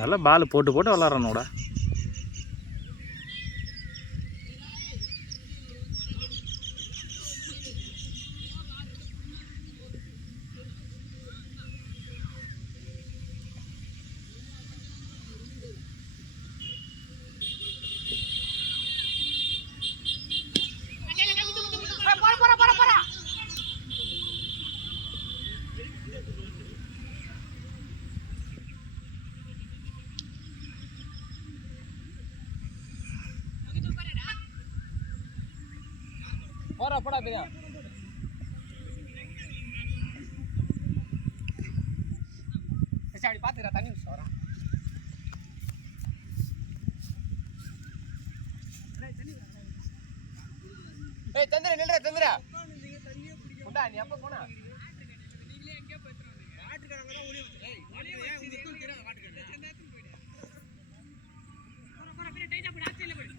நல்லா பால் போட்டு போட்டு விளாட்றனோட. போடா போடா பிரியா. அப்படி பாத்துக்கிறா தண்ணி குடிச்சு வரான். ஏய் தந்திர நில்ற தந்திர. உண்டா நீ அப்ப போனா. நீங்களே எங்க போயிட்டறாங்க. வாட்டுக்காரங்க தான் ஓடி வந்து. ஏய் ஏன் உங்களுக்கு தெரியாது வாட்டுக்காரங்க. செந்தாத்துக்கு போய்டு. போற போற பிரியா டைட்டா போடு ஆக்சல்ல போடு.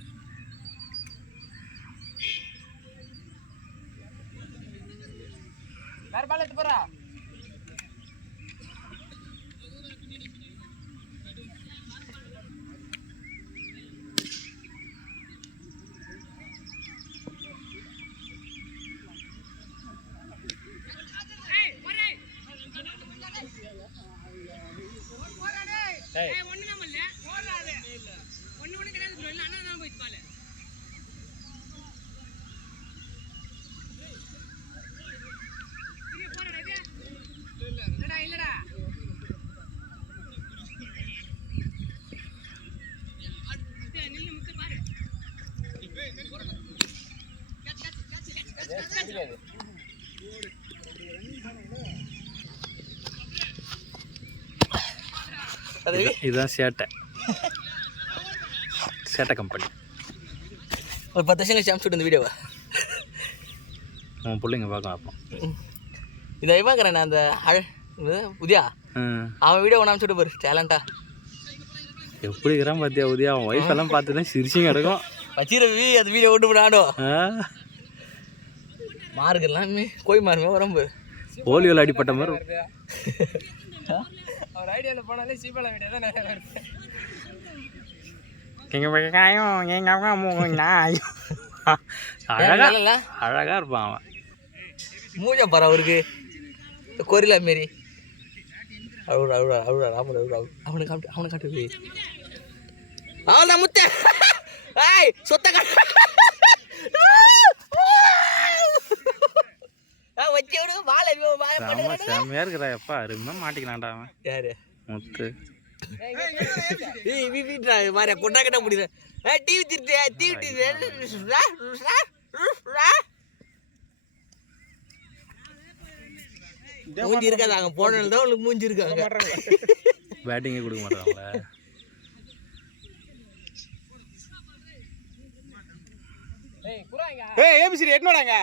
வேற பால் எடுத்து போறா. ஏய் ஒண்ணு நம்ம இல்ல போறாதே இல்ல ஒண்ணு கிடையாது ப்ரோ இல்ல அண்ணா தான் போய் பால் இது போறடா இது இல்லடா இல்லடா இது நில்லு முத்து பாரு இதுதான் சேட்டை சேட்டை கம்பெனி. ஒரு 10 வருஷம் கழிச்சு அனுப்பிச்சுட்டு இந்த வீடியோவை உன் பிள்ளைங்க பார்க்கலாம். அப்போ இதை பார்க்குறேன் நான் அந்த உதயா அவன் வீடியோ ஒன்று அனுப்பிச்சுட்டு போரு டேலண்டா எப்படி இருக்கிறான் பார்த்தியா உதயா. அவன் ஒய்ஃப் எல்லாம் பார்த்து தான் சிரிச்சிங்க எடுக்கும். வச்சிரவி அது வீடியோ ஓட்டு போடாடும் மார்க் எல்லாமே கோய் மாறுமே உடம்பு போலியோவில் அடிப்பட்ட மாதிரி. அவர் ஐடியாவில் போனாலே சீப்பால வீடியோ தான் நிறைய வருது. அழகா இருப்பான் அவன். மூஞ்சா பாரு அவருக்கு கொரிலா மாரி. அழுடா அழுடா அழுடா ராமர் அழுடா அவனை காட்டு போய் அவள் முத்த ஏய் சொத்த காட்டு வச்சு விடு வாழை செம்மையா இருக்கிறா. எப்பா அருமையா மாட்டிக்கலாம்டா அவன். யாரு முத்து மாறியா கொண்டா கட்ட முடியல. டிவி திருட்டு டிவி மூஞ்சி இருக்காது அங்கே போனது தான் உங்களுக்கு மூஞ்சி இருக்காங்க. பேட்டிங்கே கொடுக்க மாட்டாங்களா. ஏய் ஏபிசி எட்னோடாங்க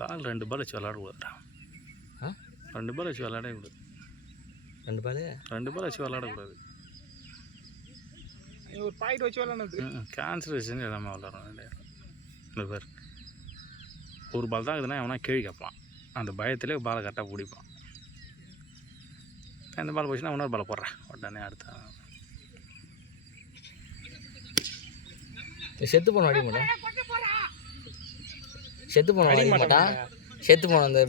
பால் 2 பால் வச்சு விளாடக்கூடாதுடா. 2 பால் வச்சு விளாடவே கூடாது. 2 பால் வச்சு விளாடக்கூடாது. ஒரு பாயிண்ட் வச்சு விளாடணும். கான்சன்ட்ரேஷன் எல்லாமே விளாடணும். இந்த பேர் ஒரு பால் தான் இருக்குதுன்னா எவனா கேள்வி கேட்பான். அந்த பயத்திலே பாலை கரெக்டாக பிடிப்பான். இந்த பால் போச்சுன்னா இன்னொரு பாலை போடுறேன் உடனே அடுத்த செத்து போன அடி மாட்டான். செத்து போன அந்த